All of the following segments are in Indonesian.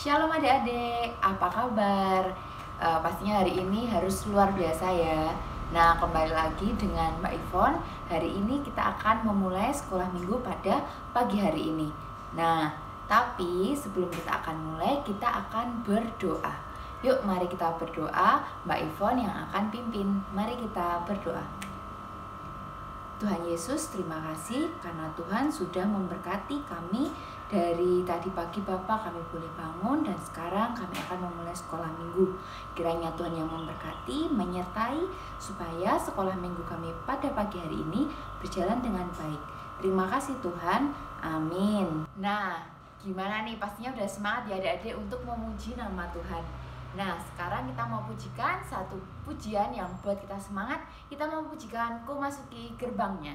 Shalom adik-adik, apa kabar? Pastinya hari ini harus luar biasa ya. Nah, kembali lagi dengan Mbak Ivon. Hari ini kita akan memulai sekolah minggu pada pagi hari ini. Nah, tapi sebelum kita akan mulai, kita akan berdoa. Yuk, mari kita berdoa. Mbak Ivon yang akan pimpin. Mari kita berdoa. Tuhan Yesus, terima kasih karena Tuhan sudah memberkati kami. Dari tadi pagi Bapak kami boleh bangun dan sekarang kami akan memulai sekolah minggu. Kiranya Tuhan yang memberkati, menyertai supaya sekolah minggu kami pada pagi hari ini berjalan dengan baik. Terima kasih Tuhan, amin. Nah, gimana nih? Pastinya udah semangat ya adik-adik untuk memuji nama Tuhan. Nah, sekarang kita mau pujikan satu pujian yang buat kita semangat. Kita mau pujikan Ku Masuki Gerbangnya.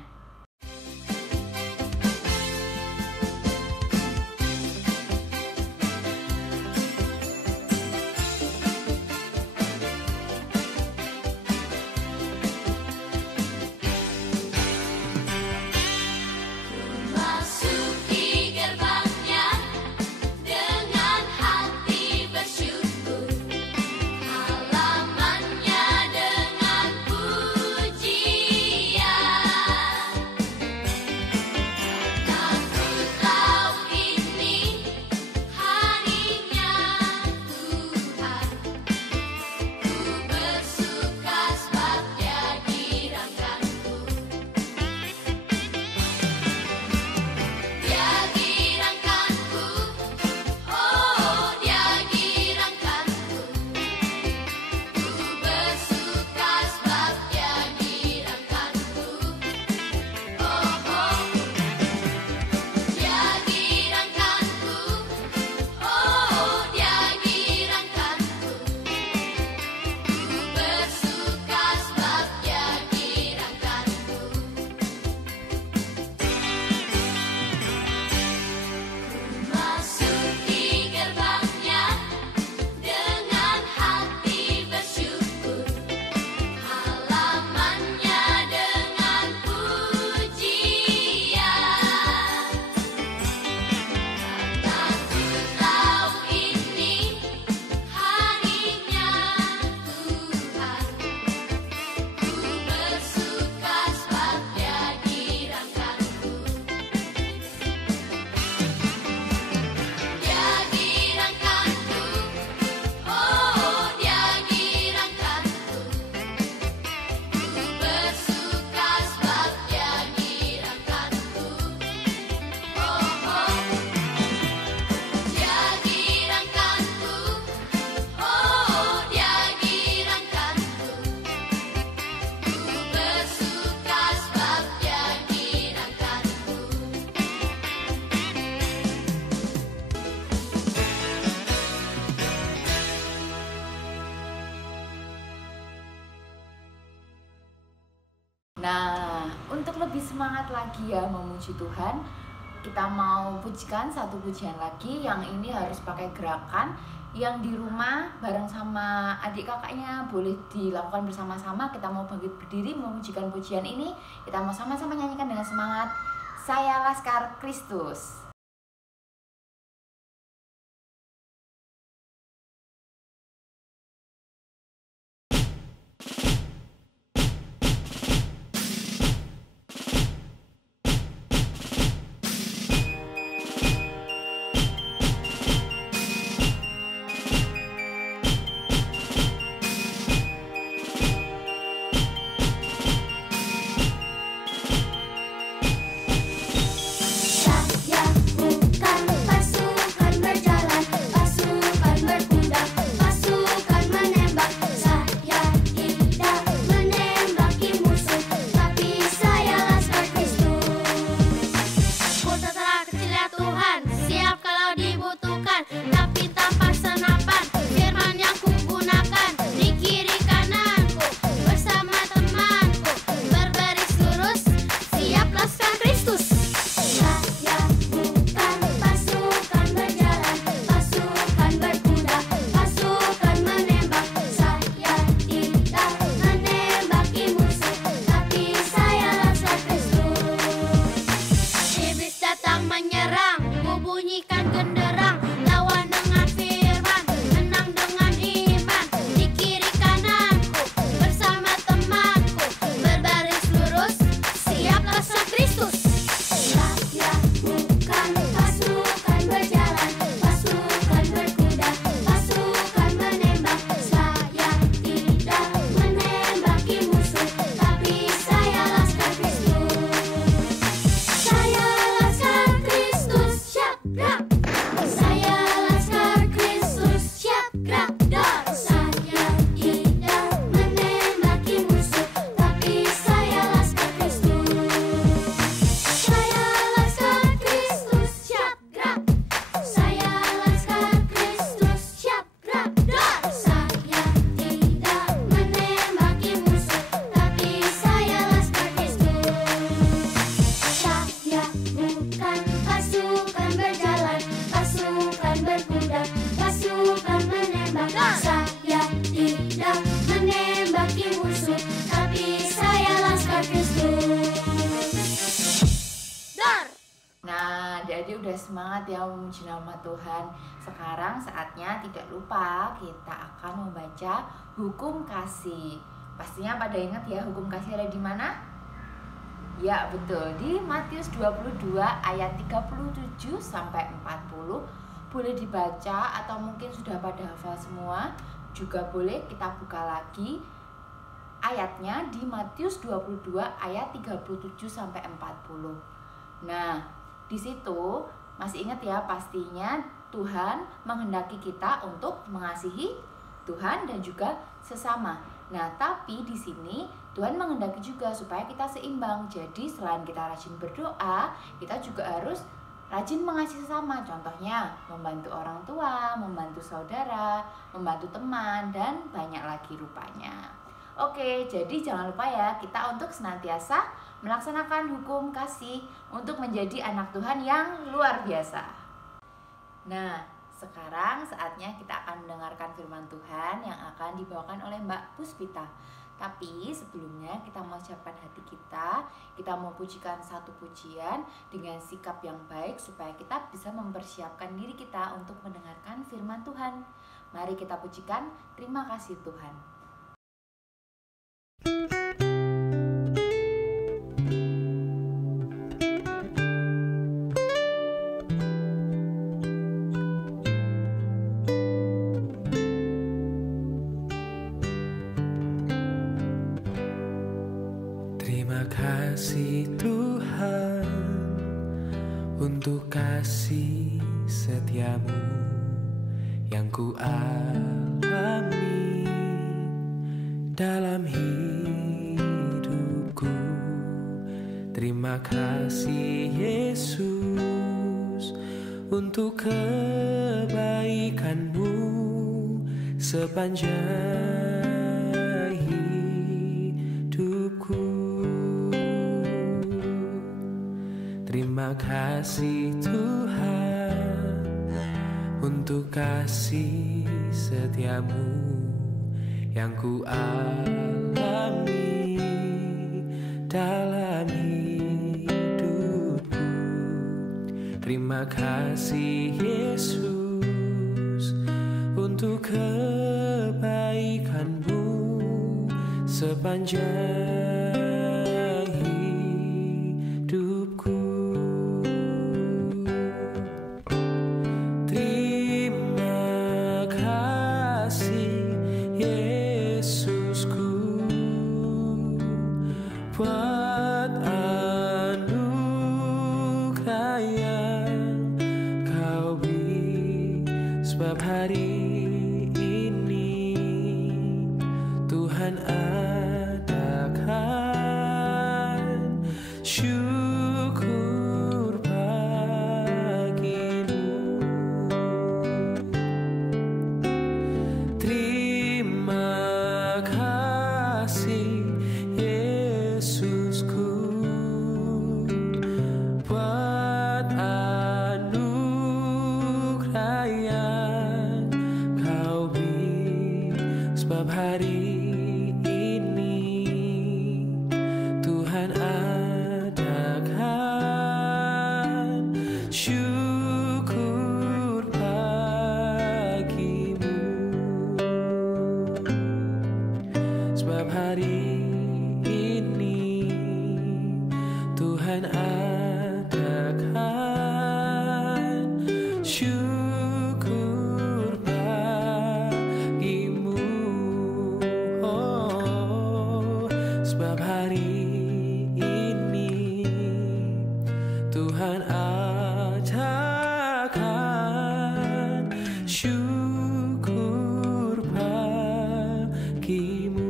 Nah, untuk lebih semangat lagi ya memuji Tuhan, kita mau pujikan satu pujian lagi yang ini harus pakai gerakan yang di rumah bareng sama adik kakaknya boleh dilakukan bersama-sama. Kita mau bangkit berdiri memujikan pujian ini. Kita mau sama-sama nyanyikan dengan semangat. Saya Laskar Kristus. Saya bersemangat ya memuji nama Tuhan. Sekarang saatnya tidak lupa kita akan membaca hukum kasih. Pastinya pada ingat ya hukum kasih ada di mana? Ya betul, di Matius 22 ayat 37 sampai 40. Boleh dibaca atau mungkin sudah pada hafal semua. Juga boleh kita buka lagi ayatnya di Matius 22 ayat 37 sampai 40. Nah, di situ masih ingat ya, pastinya Tuhan menghendaki kita untuk mengasihi Tuhan dan juga sesama. Nah, tapi di sini Tuhan menghendaki juga supaya kita seimbang. Jadi selain kita rajin berdoa, kita juga harus rajin mengasihi sesama. Contohnya membantu orang tua, membantu saudara, membantu teman, dan banyak lagi rupanya. Oke, jadi jangan lupa ya kita untuk senantiasa melaksanakan hukum kasih untuk menjadi anak Tuhan yang luar biasa. Nah, sekarang saatnya kita akan mendengarkan firman Tuhan yang akan dibawakan oleh Mbak Puspita. Tapi sebelumnya kita mau siapkan hati kita mau pujikan satu pujian dengan sikap yang baik supaya kita bisa mempersiapkan diri kita untuk mendengarkan firman Tuhan. Mari kita pujikan, terima kasih Tuhan. Terima kasih Tuhan untuk kasih setiamu yang ku alami dalam hidupku. Terima kasih Yesus untuk kebaikanmu sepanjang hidupku. Terima kasih Tuhan untuk kasih setiamu yang ku alami dalam hidupku. Terima kasih Yesus untuk kebaikanmu sepanjang hidupku. Terima kasih Yesusku buat anugerah yang kau beri, sebab hari ini Tuhan adakan syukur bagimu. Terima kasih Yesusku buat anugerah yang kau beri, sebab hari ini Tuhan adakan syukur bagimu. Sebab hari ini Tuhan adakan syukur bagimu. Oh, sebab hari ini Tuhan adakan syukur bagimu.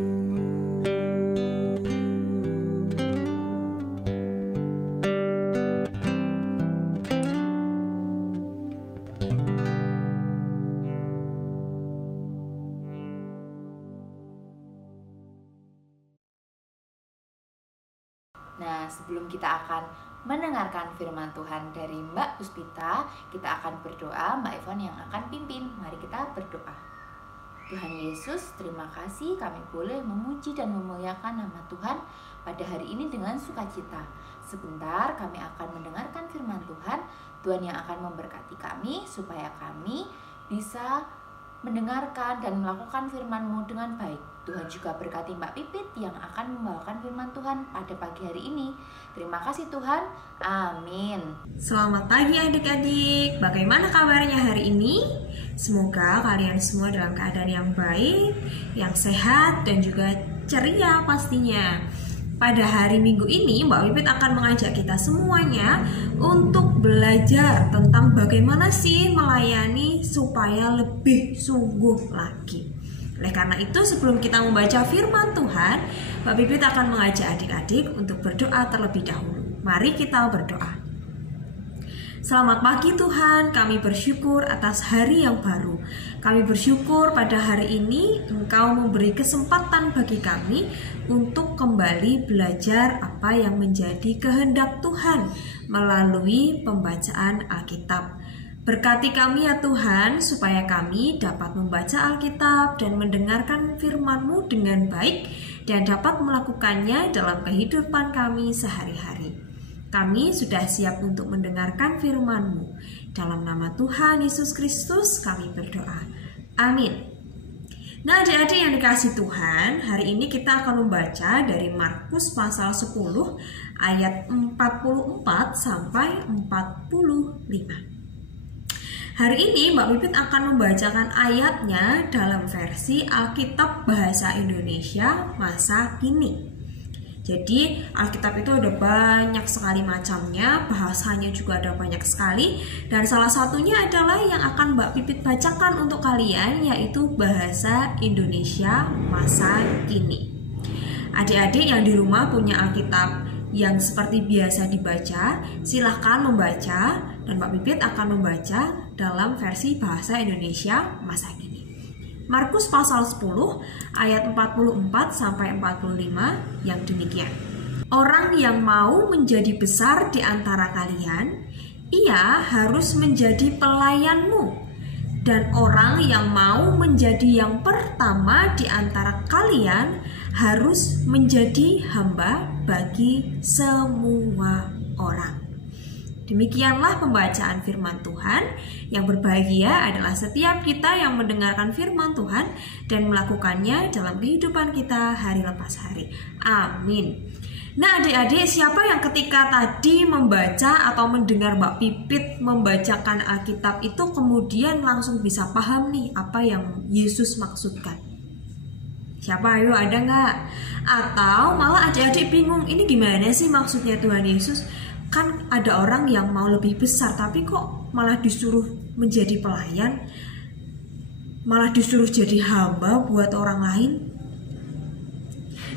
Nah, sebelum kita akan mendengarkan firman Tuhan dari Mbak Puspita, kita akan berdoa. Mbak Ivon yang akan pimpin. Mari kita berdoa. Tuhan Yesus, terima kasih kami boleh memuji dan memuliakan nama Tuhan pada hari ini dengan sukacita. Sebentar kami akan mendengarkan firman Tuhan. Tuhan yang akan memberkati kami supaya kami bisa mendengarkan dan melakukan firman-Mu dengan baik. Tuhan juga berkati Mbak Pipit yang akan membawakan firman Tuhan pada pagi hari ini. Terima kasih Tuhan. Amin. Selamat pagi adik-adik. Bagaimana kabarnya hari ini? Semoga kalian semua dalam keadaan yang baik, yang sehat, dan juga ceria pastinya. Pada hari Minggu ini, Mbak Pipit akan mengajak kita semuanya untuk belajar tentang bagaimana sih melayani supaya lebih sungguh lagi. Oleh karena itu, sebelum kita membaca firman Tuhan, Mbak Pipit akan mengajak adik-adik untuk berdoa terlebih dahulu. Mari kita berdoa. Selamat pagi Tuhan, kami bersyukur atas hari yang baru. Kami bersyukur pada hari ini Engkau memberi kesempatan bagi kami untuk kembali belajar apa yang menjadi kehendak Tuhan melalui pembacaan Alkitab. Berkati kami ya Tuhan, supaya kami dapat membaca Alkitab dan mendengarkan firman-Mu dengan baik dan dapat melakukannya dalam kehidupan kami sehari-hari. Kami sudah siap untuk mendengarkan firman-Mu. Dalam nama Tuhan Yesus Kristus kami berdoa. Amin. Nah adik-adik yang dikasih Tuhan, hari ini kita akan membaca dari Markus pasal 10 ayat 44 sampai 45. Hari ini Mbak Pipit akan membacakan ayatnya dalam versi Alkitab Bahasa Indonesia masa kini. Jadi Alkitab itu ada banyak sekali macamnya, bahasanya juga ada banyak sekali, dan salah satunya adalah yang akan Mbak Pipit bacakan untuk kalian, yaitu Bahasa Indonesia masa kini. Adik-adik yang di rumah punya Alkitab yang seperti biasa dibaca, silahkan membaca, dan Mbak Pipit akan membaca dalam versi Bahasa Indonesia masa kini. Markus pasal 10 ayat 44 sampai 45 yang demikian. Orang yang mau menjadi besar di antara kalian, ia harus menjadi pelayanmu. Dan orang yang mau menjadi yang pertama di antara kalian harus menjadi hamba bagi semua orang. Demikianlah pembacaan firman Tuhan. Yang berbahagia adalah setiap kita yang mendengarkan firman Tuhan dan melakukannya dalam kehidupan kita hari lepas hari. Amin. Nah adik-adik, siapa yang ketika tadi membaca atau mendengar Mbak Pipit membacakan Alkitab itu kemudian langsung bisa paham nih apa yang Yesus maksudkan? Siapa? Ayo, ada nggak? Atau malah adik-adik bingung, ini gimana sih maksudnya Tuhan Yesus? Kan ada orang yang mau lebih besar tapi kok malah disuruh menjadi pelayan, malah disuruh jadi hamba buat orang lain.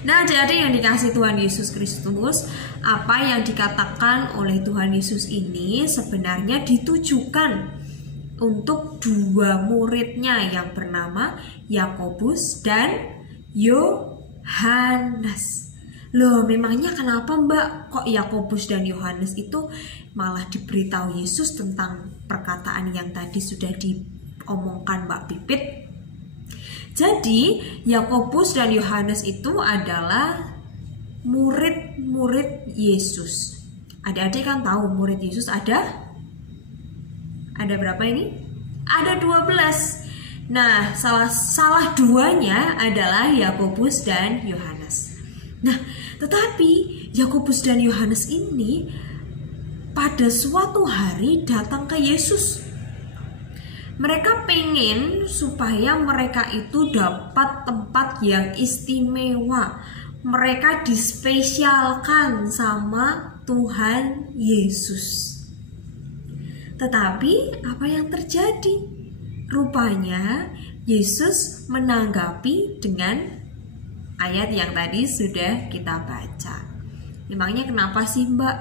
Nah jadi yang dikasih Tuhan Yesus Kristus, apa yang dikatakan oleh Tuhan Yesus ini sebenarnya ditujukan untuk dua muridnya yang bernama Yakobus dan Yohanes. Loh, memangnya kenapa Mbak kok Yakobus dan Yohanes itu malah diberitahu Yesus tentang perkataan yang tadi sudah diomongkan Mbak Pipit? Jadi Yakobus dan Yohanes itu adalah murid-murid Yesus. Adik-adik kan tahu murid Yesus ada berapa ini? Ada 12. Nah, salah duanya adalah Yakobus dan Yohanes. Nah, tetapi Yakobus dan Yohanes ini pada suatu hari datang ke Yesus. Mereka pengen supaya mereka itu dapat tempat yang istimewa. Mereka dispesialkan sama Tuhan Yesus. Tetapi apa yang terjadi? Rupanya Yesus menanggapi dengan ayat yang tadi sudah kita baca. Memangnya kenapa sih Mbak?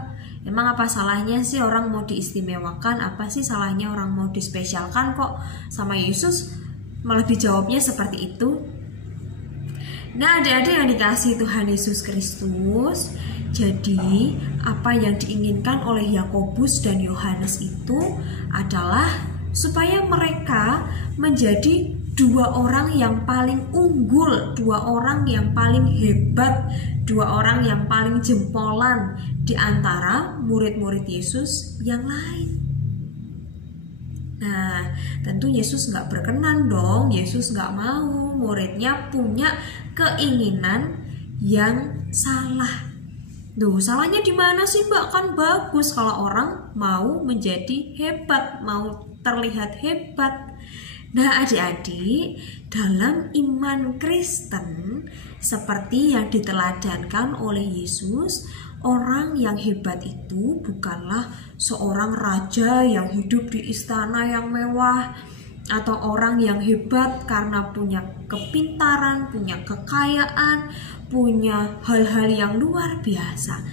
Emang apa salahnya sih orang mau diistimewakan? Apa sih salahnya orang mau dispesialkan kok? Sama Yesus malah dijawabnya seperti itu. Nah adik-adik yang dikasih Tuhan Yesus Kristus, jadi apa yang diinginkan oleh Yakobus dan Yohanes itu adalah supaya mereka menjadi dua orang yang paling unggul, dua orang yang paling hebat, dua orang yang paling jempolan di antara murid-murid Yesus yang lain. Nah, tentu Yesus nggak berkenan dong. Yesus nggak mau muridnya punya keinginan yang salah. Duh, salahnya di mana sih Mbak? Kan bagus kalau orang mau menjadi hebat, mau terlihat hebat. Nah, adik-adik, dalam iman Kristen seperti yang diteladankan oleh Yesus, orang yang hebat itu bukanlah seorang raja yang hidup di istana yang mewah, atau orang yang hebat karena punya kepintaran, punya kekayaan, punya hal-hal yang luar biasa.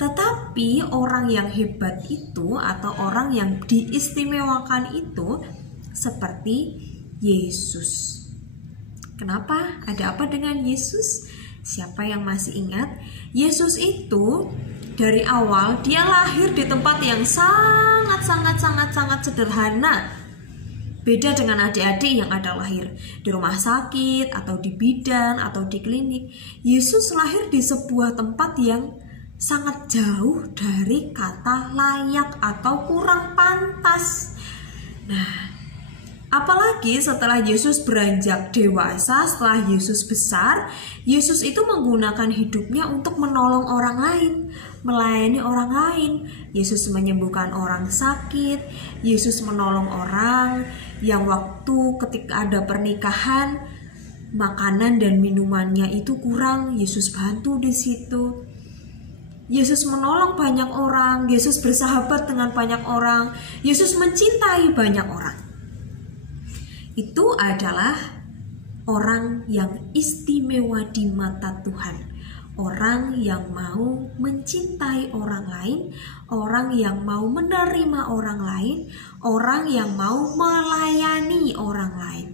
Tetapi orang yang hebat itu atau orang yang diistimewakan itu seperti Yesus. Kenapa? Ada apa dengan Yesus? Siapa yang masih ingat? Yesus itu dari awal dia lahir di tempat yang sangat sederhana. Beda dengan adik-adik yang ada lahir di rumah sakit atau di bidan atau di klinik. Yesus lahir di sebuah tempat yang sangat jauh dari kata layak atau kurang pantas. Nah, apalagi setelah Yesus beranjak dewasa, setelah Yesus besar, Yesus itu menggunakan hidupnya untuk menolong orang lain, melayani orang lain. Yesus menyembuhkan orang sakit, Yesus menolong orang yang waktu ketika ada pernikahan, makanan dan minumannya itu kurang, Yesus bantu di situ. Yesus menolong banyak orang, Yesus bersahabat dengan banyak orang, Yesus mencintai banyak orang. Itu adalah orang yang istimewa di mata Tuhan. Orang yang mau mencintai orang lain, orang yang mau menerima orang lain, orang yang mau melayani orang lain.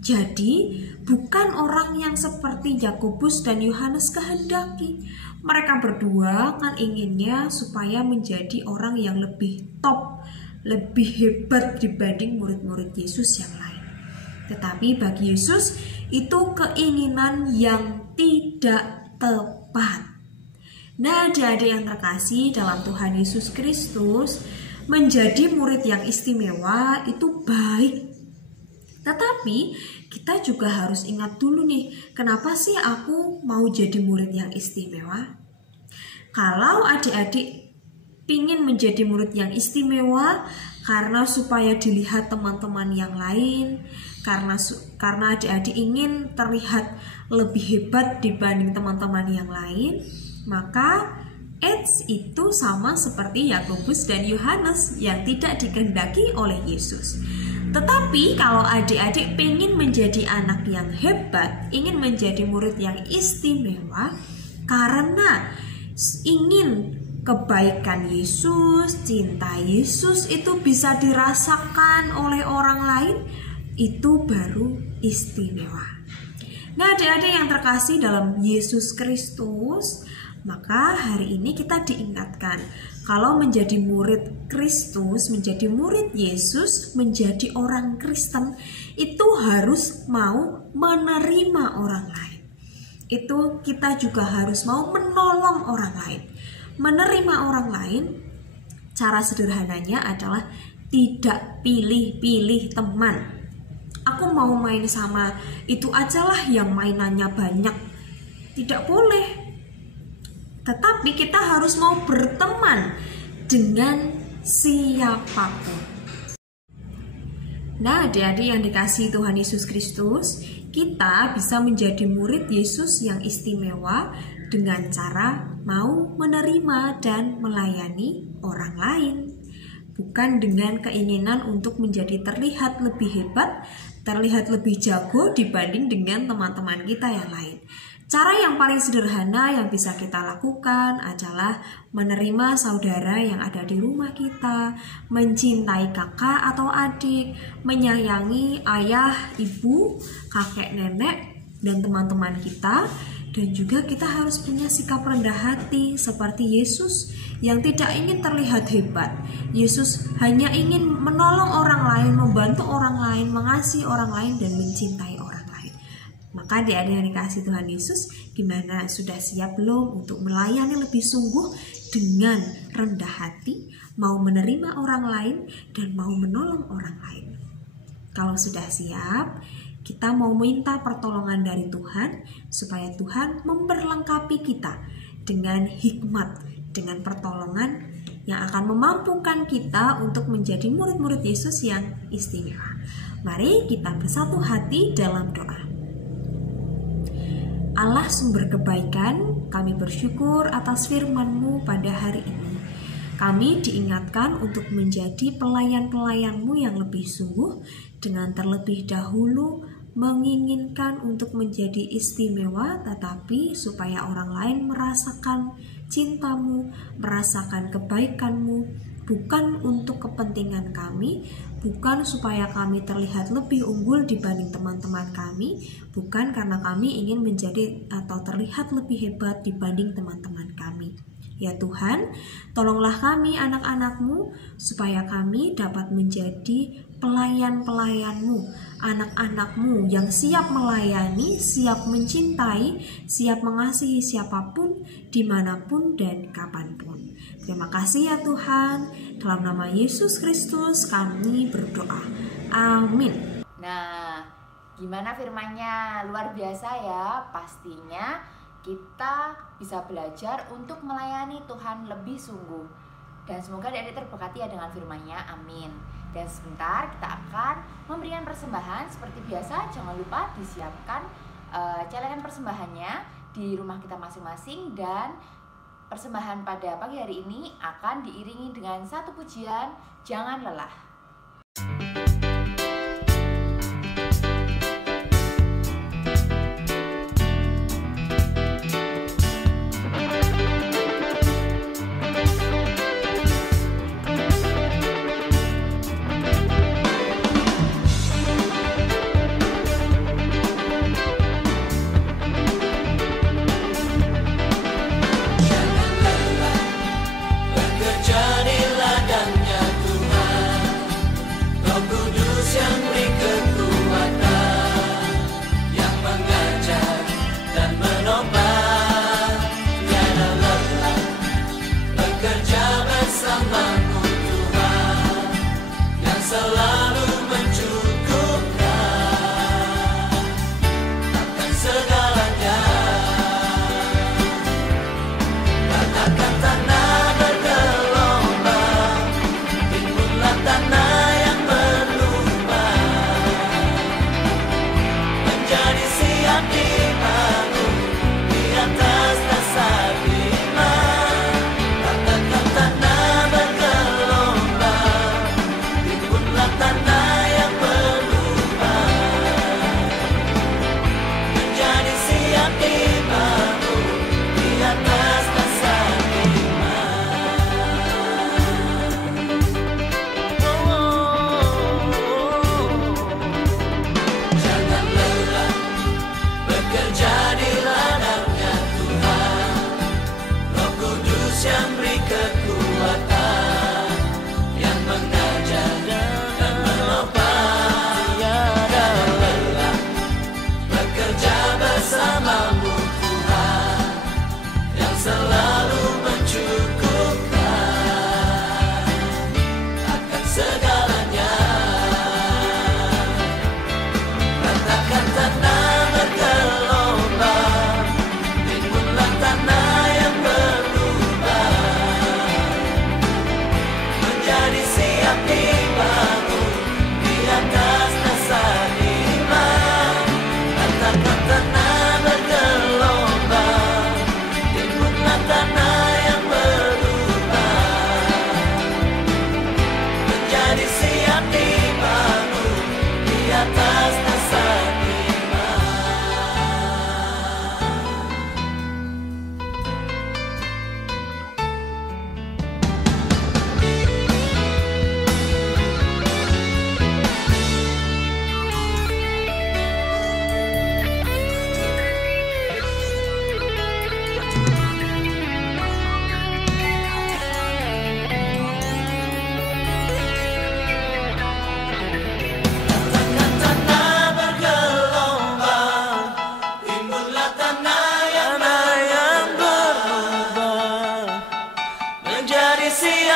Jadi, bukan orang yang seperti Yakobus dan Yohanes kehendaki. Mereka berdua kan inginnya supaya menjadi orang yang lebih top, lebih hebat dibanding murid-murid Yesus yang lain. Tetapi bagi Yesus itu keinginan yang tidak tepat. Nah, adik-adik yang terkasih dalam Tuhan Yesus Kristus, menjadi murid yang istimewa itu baik. Tetapi kita juga harus ingat dulu nih, kenapa sih aku mau jadi murid yang istimewa? Kalau adik-adik pingin menjadi murid yang istimewa karena supaya dilihat teman-teman yang lain, karena adik-adik ingin terlihat lebih hebat dibanding teman-teman yang lain, maka itu sama seperti Yakobus dan Yohanes yang tidak dikehendaki oleh Yesus. Tetapi kalau adik-adik ingin menjadi anak yang hebat, ingin menjadi murid yang istimewa karena ingin kebaikan Yesus, cinta Yesus itu bisa dirasakan oleh orang lain, itu baru istimewa. Nah, adik-adik yang terkasih dalam Yesus Kristus, maka hari ini kita diingatkan kalau menjadi murid Kristus, menjadi murid Yesus, menjadi orang Kristen, itu harus mau menerima orang lain. Itu kita juga harus mau menolong orang lain. Menerima orang lain, cara sederhananya adalah tidak pilih-pilih teman. Aku mau main sama itu ajalah yang mainannya banyak. Tidak boleh. Tetapi kita harus mau berteman dengan siapapun. Nah, adik-adik yang dikasihi Tuhan Yesus Kristus, kita bisa menjadi murid Yesus yang istimewa dengan cara mau menerima dan melayani orang lain. Bukan dengan keinginan untuk menjadi terlihat lebih hebat, terlihat lebih jago dibanding dengan teman-teman kita yang lain. Cara yang paling sederhana yang bisa kita lakukan adalah menerima saudara yang ada di rumah kita, mencintai kakak atau adik, menyayangi ayah, ibu, kakek, nenek, dan teman-teman kita. Dan juga kita harus punya sikap rendah hati seperti Yesus yang tidak ingin terlihat hebat. Yesus hanya ingin menolong orang lain, membantu orang lain, mengasihi orang lain, dan mencintai orang lain. Maka adik-adik yang dikasihi Tuhan Yesus, gimana? Sudah siap belum untuk melayani lebih sungguh dengan rendah hati, mau menerima orang lain, dan mau menolong orang lain? Kalau sudah siap, kita mau minta pertolongan dari Tuhan supaya Tuhan memperlengkapi kita dengan hikmat, dengan pertolongan yang akan memampukan kita untuk menjadi murid-murid Yesus yang istimewa. Mari kita bersatu hati dalam doa. Allah sumber kebaikan, kami bersyukur atas firman-Mu pada hari ini. Kami diingatkan untuk menjadi pelayan-pelayan-Mu yang lebih sungguh, dengan terlebih dahulu menginginkan untuk menjadi istimewa, tetapi supaya orang lain merasakan cinta-Mu, merasakan kebaikan-Mu, bukan untuk kepentingan kami, bukan supaya kami terlihat lebih unggul dibanding teman-teman kami, bukan karena kami ingin menjadi atau terlihat lebih hebat dibanding teman-teman kami. Ya Tuhan, tolonglah kami anak-anak-Mu supaya kami dapat menjadi pelayan-pelayan-Mu, anak-anak-Mu yang siap melayani, siap mencintai, siap mengasihi siapapun, dimanapun dan kapanpun. Terima kasih ya Tuhan, dalam nama Yesus Kristus kami berdoa. Amin. Nah, gimana firman-Nya? Luar biasa ya. Pastinya kita bisa belajar untuk melayani Tuhan lebih sungguh. Dan semoga adik-adik terberkati ya dengan firman-Nya. Amin. Dan sebentar kita akan memberikan persembahan. Seperti biasa, jangan lupa disiapkan celengan persembahannya di rumah kita masing-masing. Dan persembahan pada pagi hari ini akan diiringi dengan satu pujian, Jangan Lelah. Bekerja di ladangnya Tuhan.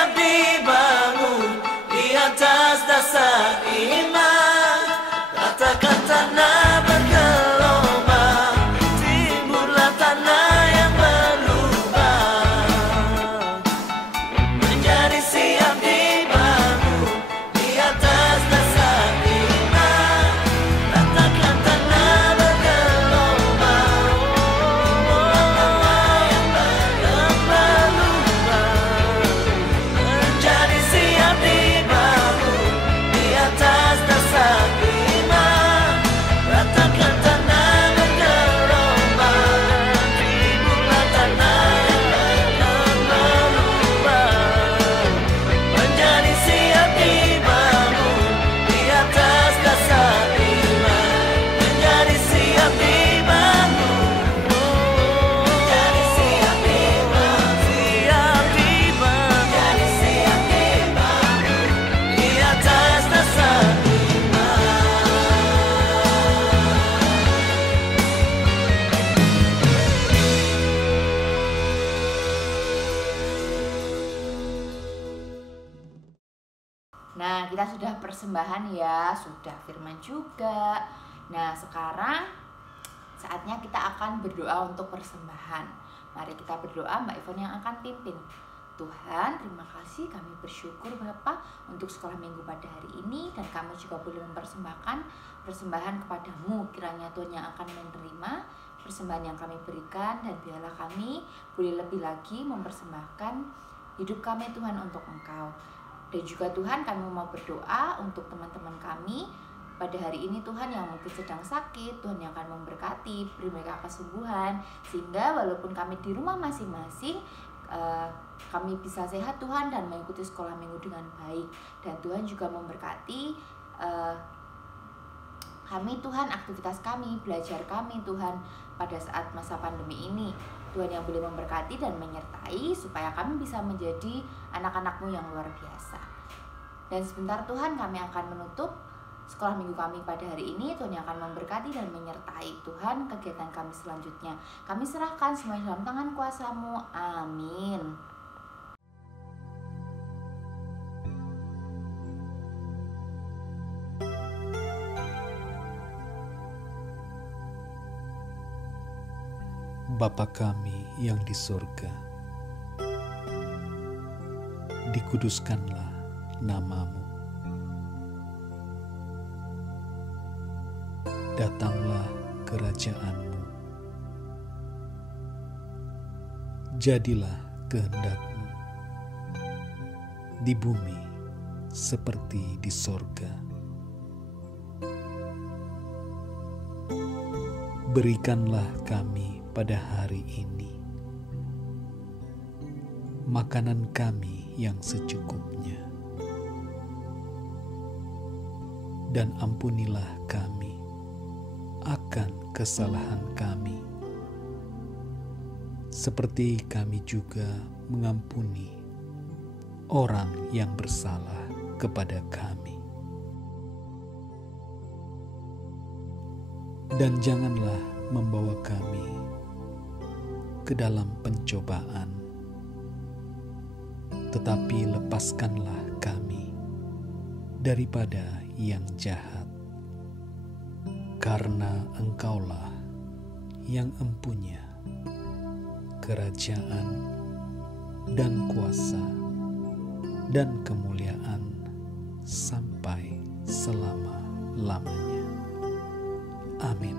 siap dibangun di atas dasar iman. Ratakan tanah bergelombang, timburlah tanah yang berlubang, menjadi siap dibangun di atas dasar iman. Ratakan tanah bergelombang, timburlah tanah yang berlubang, menjadi siap dibangun di atas dasar iman. Ratakan tanah bergelombang, timburlah tanah yang berlubang, menjadi siap dibangun di atas dasar iman. Menjadi siap dibangun, menjadi siap dibangun, menjadi siap dibangun di atas dasar iman. Nah, kita sudah persembahan ya, sudah firman juga. Nah, sekarang saatnya kita akan berdoa untuk persembahan. Mari kita berdoa, Mbak Ivon yang akan pimpin. Tuhan, terima kasih, kami bersyukur Bapa untuk sekolah minggu pada hari ini, dan kami juga boleh mempersembahkan persembahan kepadamu. Kiranya Tuhan yang akan menerima persembahan yang kami berikan, dan biarlah kami boleh lebih lagi mempersembahkan hidup kami Tuhan untuk Engkau. Dan juga Tuhan, kami mau berdoa untuk teman-teman kami pada hari ini Tuhan yang mungkin sedang sakit. Tuhan yang akan memberkati, beri mereka kesembuhan, sehingga walaupun kami di rumah masing-masing, kami bisa sehat Tuhan dan mengikuti sekolah minggu dengan baik. Dan Tuhan juga memberkati kami Tuhan, aktivitas kami, belajar kami Tuhan pada saat masa pandemi ini. Tuhan yang boleh memberkati dan menyertai supaya kami bisa menjadi anak-anak-Mu yang luar biasa. Dan sebentar Tuhan, kami akan menutup sekolah minggu kami pada hari ini. Tuhan yang akan memberkati dan menyertai Tuhan kegiatan kami selanjutnya. Kami serahkan semuanya dalam tangan kuasa-Mu. Amin. Bapa kami yang di surga, dikuduskanlah nama-Mu. Datanglah kerajaan-Mu. Jadilah kehendak-Mu di bumi seperti di sorga. Berikanlah kami pada hari ini makanan kami yang secukupnya, dan ampunilah kami akan kesalahan kami, seperti kami juga mengampuni orang yang bersalah kepada kami. Dan janganlah membawa kami ke dalam pencobaan, tetapi lepaskanlah kami daripada yang jahat. Karena Engkaulah yang empunya kerajaan dan kuasa dan kemuliaan sampai selama-lamanya. Amin.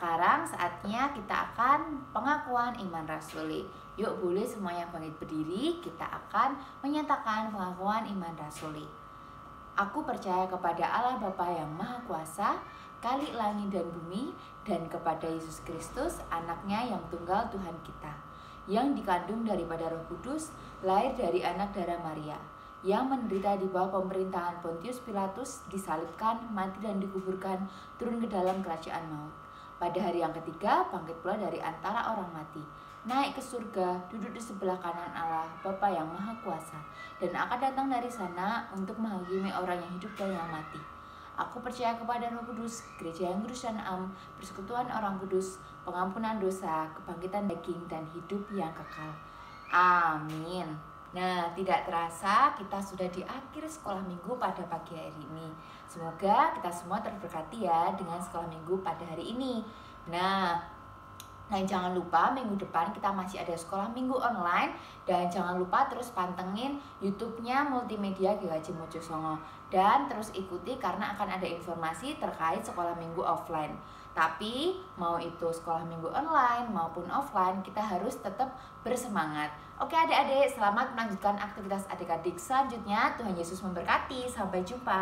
Sekarang saatnya kita akan pengakuan iman rasuli. Yuk boleh semuanya bangkit berdiri, kita akan menyatakan pengakuan iman rasuli. Aku percaya kepada Allah Bapa yang Maha Kuasa, Khalik langit dan bumi, dan kepada Yesus Kristus, anaknya yang tunggal Tuhan kita, yang dikandung daripada Roh Kudus, lahir dari anak darah Maria, yang menderita di bawah pemerintahan Pontius Pilatus, disalibkan, mati dan dikuburkan, turun ke dalam kerajaan maut. Pada hari yang ketiga, bangkit pula dari antara orang mati, naik ke surga, duduk di sebelah kanan Allah, Bapa yang Maha Kuasa, dan akan datang dari sana untuk menghakimi orang yang hidup dan yang mati. Aku percaya kepada Roh Kudus, gereja yang kudus dan am, persekutuan orang kudus, pengampunan dosa, kebangkitan daging, dan hidup yang kekal. Amin. Nah, tidak terasa kita sudah di akhir sekolah minggu pada pagi hari ini. Semoga kita semua terberkati ya dengan sekolah minggu pada hari ini. Nah, jangan lupa minggu depan kita masih ada sekolah minggu online. Dan jangan lupa terus pantengin YouTube-nya Multimedia GKJ Mojosongo. Dan terus ikuti karena akan ada informasi terkait sekolah minggu offline. Tapi mau itu sekolah minggu online maupun offline, kita harus tetap bersemangat. Oke adik-adik, selamat melanjutkan aktivitas adik-adik selanjutnya. Tuhan Yesus memberkati, sampai jumpa.